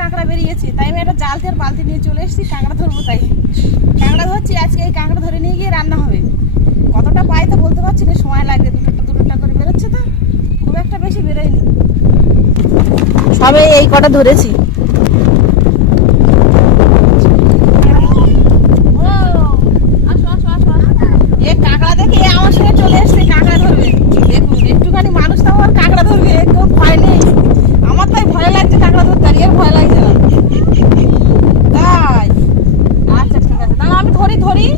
কাঁকড়া বেরিয়েছে, তাই আমি একটা জালতে আর বালতি নিয়ে চলে এসেছি কাঁকড়া ধরবো। তাই কাঁকড়া ধরছি আজকে। এই কাঁকড়া ধরে নিয়ে গিয়ে রান্না হবে। কতটা পাই তো বলতে পারছি না, সময় লাগবে। দুটোটা করে বেরোচ্ছে তো, খুব একটা বেশি বেরোয়নি। সবে এই কটা ধরেছি। কাঁকড়া দেখে আমার সঙ্গে চলে এসছে কাঁকড়া ধরবে। দেখুন একটুখানি মানুষ তো আমার কাঁকড়া ধরবে, কেউ ভয় নেই। আমার তাই ভয় লাগছে কাঁকড়া ধরতে, আর এর ভয় লাগছে না। তাই আচ্ছা ঠিক আছে, তাহলে আমি ধরি।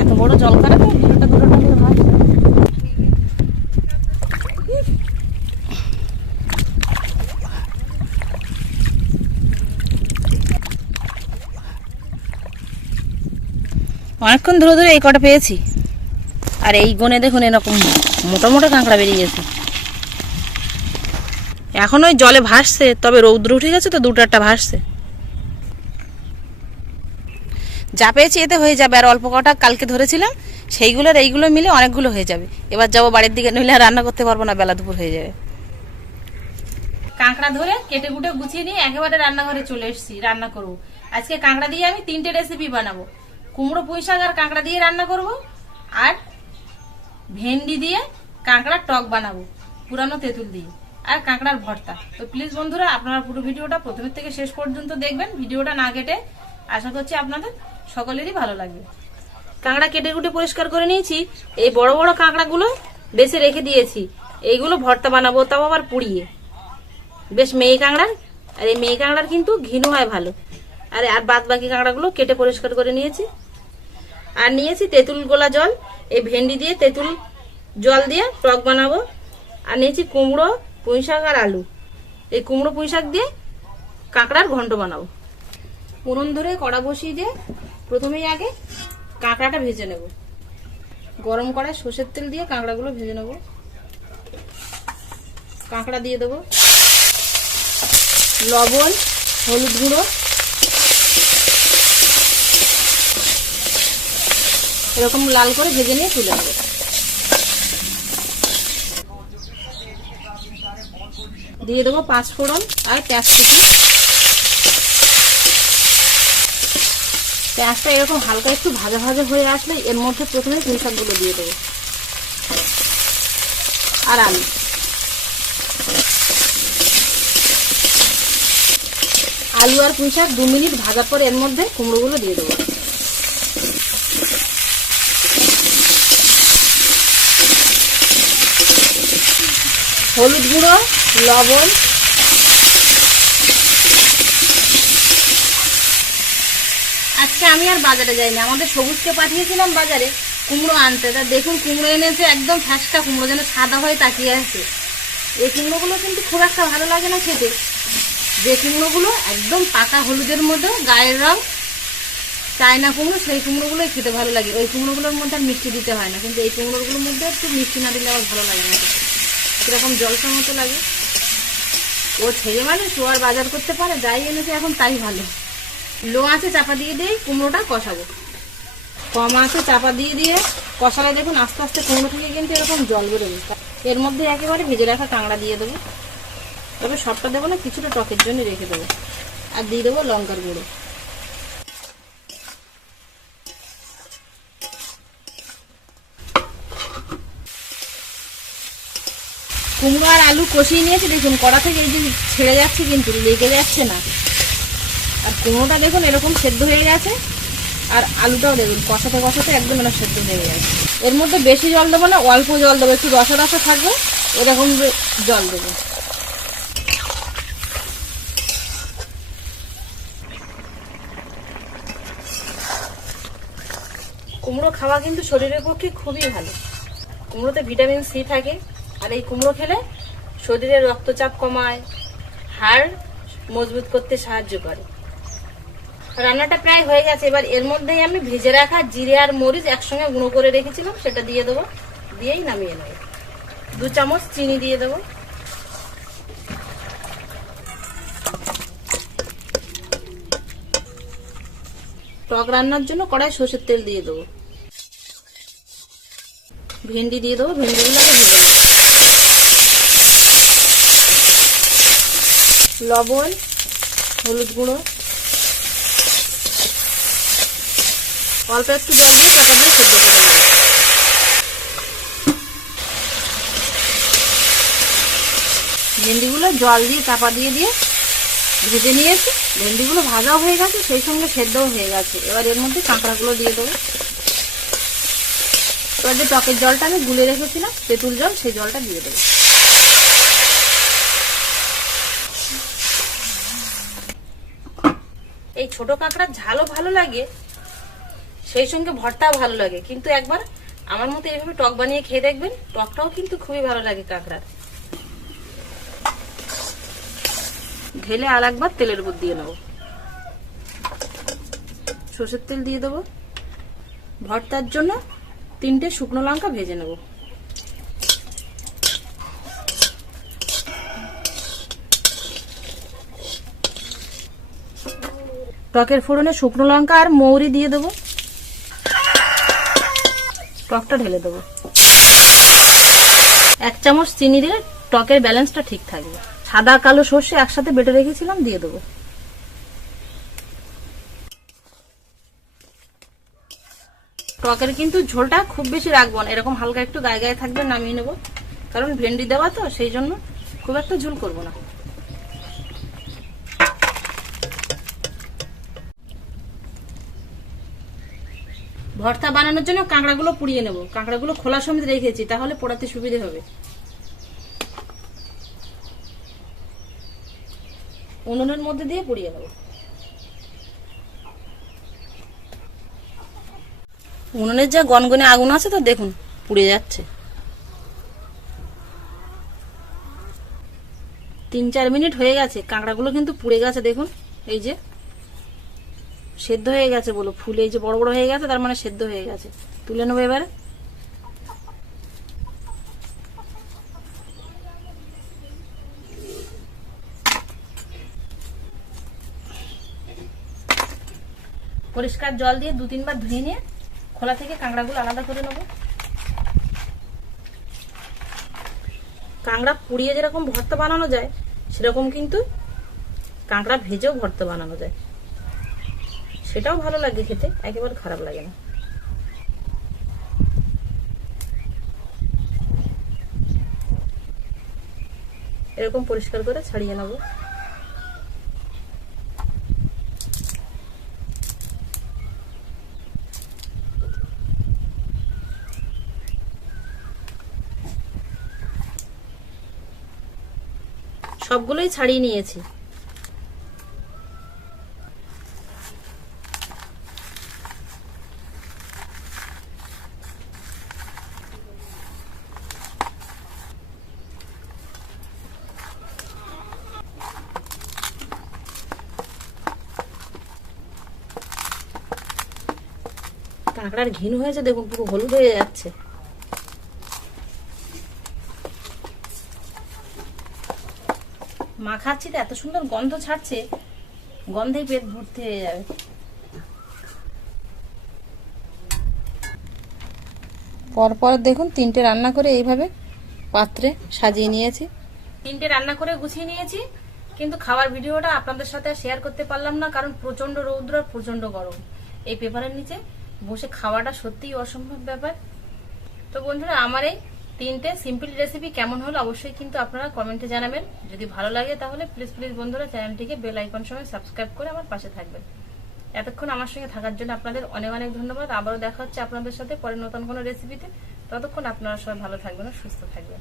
এত বড় জল কাটা তো দুটোটা করে হয়। অনেকক্ষণ ধরে এই কটা পেয়েছি। আর এই গনে দেখুন এরকম মোটা মোটা কাঁকড়া বেরিয়ে গেছে। এখন ওই জলে ভাসছে, তবে রৌদ্র উঠে গেছে তো দুটো একটা ভাসছে। যা পেয়েছি এতে হয়ে যাবে। আর অল্প কটা কালকে ধরেছিলাম, সেইগুলোর এইগুলো মিলে অনেকগুলো হয়ে যাবে। এবার যাবো বাড়ির দিকে, নইলে রান্না করতে পারবো না, বেলা দুপুর হয়ে যাবে। কাঁকড়া ধরে কেটে কুটে গুছিয়ে নিয়ে একেবারে রান্নাঘরে চলে এসেছি, রান্না করবো। আজকে কাঁকড়া দিয়ে আমি 3টে রেসিপি বানাবো। কুমড়ো পুঁই শাক আর কাঁকড়া দিয়ে রান্না করব, আর ভেন্ডি দিয়ে কাঁকড়ার টক বানাবো পুরানো তেঁতুল দিয়ে, আর কাঁকড়ার ভর্তা। তো প্লিজ বন্ধুরা আপনারা পুরো ভিডিওটা প্রথম থেকে শেষ পর্যন্ত দেখবেন, ভিডিওটা না কেটে। আশা করছি আপনাদের সকলেরই ভালো লাগবে। কাঁকড়া কেটে কুটে পরিষ্কার করে নিয়েছি। এই বড় বড় কাঁকড়াগুলো বেছে রেখে দিয়েছি। এইগুলো ভর্তা বানাবো, তাও আবার পুড়িয়ে। বেশ মেয়ে কাঁকড়ার, আর এই মেয়ে কাঁকড়ার কিন্তু ঘিনু হয় ভালো। আর বাদ বাকি কাঁকড়াগুলো কেটে পরিষ্কার করে নিয়েছি। আর নিয়েছি তেঁতুল গোলা জল, এই ভেন্ডি দিয়ে তেঁতুল জল দিয়ে টক বানাবো। আর নিয়েছি কুমড়ো পুঁই শাক আর আলু। এই কুমড়ো পুঁই শাক দিয়ে কাঁকড়ার ঘন্ট বানাবো। উনুন ধরে কড়া বসিয়ে দিয়ে প্রথমেই আগে কাঁকড়াটা ভেজে নেব। গরম কড়ায় সর্ষের তেল দিয়ে কাঁকড়াগুলো ভেজে নেব। কাঁকড়া দিয়ে দেবো, লবণ, হলুদ গুঁড়ো, এরকম লাল করে ভেজে নিয়ে তুলে নেব। দিয়ে দেবো 5 ফোড়ন আর পেঁয়াজ কুচি। পেঁয়াজটা এরকম হালকা একটু ভাজা ভাজা হয়ে আসলে এর মধ্যে প্রথমে পুঁই শাকগুলো দিয়ে দেবো আর আলু। আলু আর পুঁই শাক 2 মিনিট ভাজার পর এর মধ্যে কুমড়োগুলো দিয়ে দেবো। হলুদ গুঁড়ো, লবণ, আজকে আমি আর বাজারে যাইনি, আমাদের সবুজকে পাঠিয়েছিলাম বাজারে কুমড়ো আনতে। তা দেখুন কুমড়ো এনেছে, একদম ফ্যাসটা কুমড়ো, যেন সাদা হয়ে তাকিয়ে আছে। এই কুমড়োগুলো কিন্তু খুব একটা ভালো লাগে না খেতে। যে কুমড়োগুলো একদম পাকা হলুদের মধ্যে গায়ের রং চায়না কুমড়ো, সেই কুমড়োগুলোই খেতে ভালো লাগে। ওই কুমড়োগুলোর মধ্যে আর মিষ্টি দিতে হয় না, কিন্তু এই কুমড়োগুলোর মধ্যে একটু মিষ্টি না দিলে আবার ভালো লাগে না, এরকম জলসা মতো লাগে। ও ছেলে মানুষ, ও আর বাজার করতে পারে, যাই এনেছে এখন তাই ভালো। লো আছে চাপা দিয়ে দিয়ে কুমড়োটা কষাবো। কম আছে চাপা দিয়ে দিয়ে কষালে দেখুন আস্তে আস্তে কুমড়ো থেকে কিন্তু এরকম জল বেরোবে। এর মধ্যে একেবারে ভেজে রাখা কাঁকড়া দিয়ে দেবো। তবে সবটা দেবো না, কিছুটা টকের জন্য রেখে দেবো। আর দিয়ে দেবো লঙ্কার গুঁড়ো। কুমড়ো আর আলু কষিয়ে নিয়েছি, দেখুন কড়া থেকে এই যে ছেড়ে যাচ্ছে, কিন্তু লেগে যাচ্ছে না। আর কুমড়োটা দেখুন এরকম সেদ্ধ হয়ে গেছে, আর আলুটাও দেখুন কষাতে কষাতে একদম মানে সেদ্ধ হয়ে গেছে। এর মধ্যে বেশি জল দেবো না, অল্প জল দেবো, একটু রসা রসা থাকবে এরকম জল দেবো। কুমড়ো খাওয়া কিন্তু শরীরের পক্ষে খুবই ভালো। কুমড়োতে ভিটামিন সি থাকে, আর এই কুমড়ো খেলে শরীরের রক্তচাপ কমায়, হাড় মজবুত করতে সাহায্য করে। রান্নাটা প্রায় হয়ে গেছে। এবার এর মধ্যেই আমি ভেজে রাখা জিরে আর মরিচ একসঙ্গে গুঁড়ো করে রেখেছিলাম, সেটা দিয়ে দেবো। দিয়েই নামিয়ে নেব। 2 চামচ চিনি দিয়ে দেবো। টক রান্নার জন্য কড়াই সর্ষের তেল দিয়ে দেবো। ভেন্ডি দিয়ে দেবো, ভেন্ডিগুলোকে ভেজে নেবো। লবণ, হলুদ গুঁড়ো, অল্প একটু জল দিয়ে চাপা দিয়ে সেদ্ধ করে নেব। ভেন্ডিগুলো জল দিয়ে চাপা দিয়ে ভেজে নিয়েছি। ভেন্ডিগুলো ভাজাও হয়ে গেছে, সেই সঙ্গে সেদ্ধও হয়ে গেছে। এবার এর মধ্যে কাঁকড়াগুলো দিয়ে দেবো। এবার যে টকের জলটা আমি গুলে রেখেছিলাম, তেঁতুল জল, সেই জলটা দিয়ে দেবো। এই ছোট কাঁকড়ার ঝালও ভালো লাগে, সেই সঙ্গে ভর্তাও ভালো লাগে। কিন্তু একবার আমার মতো এইভাবে টক বানিয়ে খেয়ে দেখবেন, টকটাও কিন্তু খুবই ভালো লাগে কাঁকড়ার। ঢেলে আর একবার তেলের উপর দিয়ে নেব। সর্ষের তেল দিয়ে দেবো। ভর্তার জন্য 3টে শুকনো লঙ্কা ভেজে নেব। টকের ফোড়নে শুকনো লঙ্কা আর মৌরি দিয়ে দেবো। টকটা ঢেলে দেবো। 1 চামচ চিনি দিলে টকের ব্যালেন্সটা ঠিক থাকবে। সাদা কালো সর্ষে একসাথে বেটে রেখেছিলাম, দিয়ে দেবো। টকের কিন্তু ঝোলটা খুব বেশি রাখবো না, এরকম হালকা একটু গায়ে গায়ে থাকবে, নামিয়ে নেবো। কারণ ভেন্ডি দেওয়া তো, সেই জন্য খুব একটা ঝোল করবো না। ভর্তা বানানোর জন্য কাঁকড়াগুলো পুড়িয়ে নেব। কাঁকড়াগুলো খোলা সমেত রেখেছি, তাহলে পোড়াতে সুবিধে হবে। উনুনের মধ্যে দিয়ে পুড়িয়ে নেব। উনুনের যা গনগনে আগুন আছে তো দেখুন, পুড়ে যাচ্ছে। 3-4 মিনিট হয়ে গেছে, কাঁকড়াগুলো কিন্তু পুড়ে গেছে দেখুন। এই যে সেদ্ধ হয়ে গেছে বলো, ফুলে এই যে বড় বড় হয়ে গেছে, তার মানে সেদ্ধ হয়ে গেছে। তুলে নেবো এবারে। পরিষ্কার জল দিয়ে 2-3 বার ধুয়ে নিয়ে খোলা থেকে কাঁকড়াগুলো আলাদা করে নেব। কাঁকড়া পুড়িয়ে যেরকম ভর্তা বানানো যায়, সেরকম কিন্তু কাঁকড়া ভেজেও ভর্তা বানানো যায়। সেটাও ভালো লাগে খেতে, একেবারে খারাপ লাগে না। এরকম পরিষ্কার করে ছাড়িয়ে নেব। সবগুলোই ছাড়িয়ে নিয়েছি। কাঁকড়ার ঘিন হয়েছে দেখুন, পুরো হলুদ হয়ে যাচ্ছে। মাখাচ্ছি তো এত সুন্দর গন্ধ ছাড়ছে, গন্ধেই পেট ভর্তি হয়ে যাবে। পরপর দেখুন 3টে রান্না করে এইভাবে পাত্রে সাজিয়ে নিয়েছি। 3টে রান্না করে গুছিয়ে নিয়েছি, কিন্তু খাবার ভিডিওটা আপনাদের সাথে শেয়ার করতে পারলাম না, কারণ প্রচন্ড রৌদ্র আর প্রচন্ড গরম। এই পেপারের নিচে বসে খাওয়াটা সত্যিই অসম্ভব ব্যাপার। তো বন্ধুরা, আমার এই 3টে সিম্পল রেসিপি কেমন হলো অবশ্যই কিন্তু আপনারা কমেন্টে জানাবেন। যদি ভালো লাগে তাহলে প্লিজ বন্ধুরা চ্যানেলটিকে বেল আইকন সময় সাবস্ক্রাইব করে আমার পাশে থাকবেন। এতক্ষণ আমার সঙ্গে থাকার জন্য আপনাদের অনেক অনেক ধন্যবাদ। আবারও দেখা হচ্ছে আপনাদের সাথে পরে নতুন কোনো রেসিপিতে। ততক্ষণ আপনারা সবাই ভালো থাকবেন আর সুস্থ থাকবেন।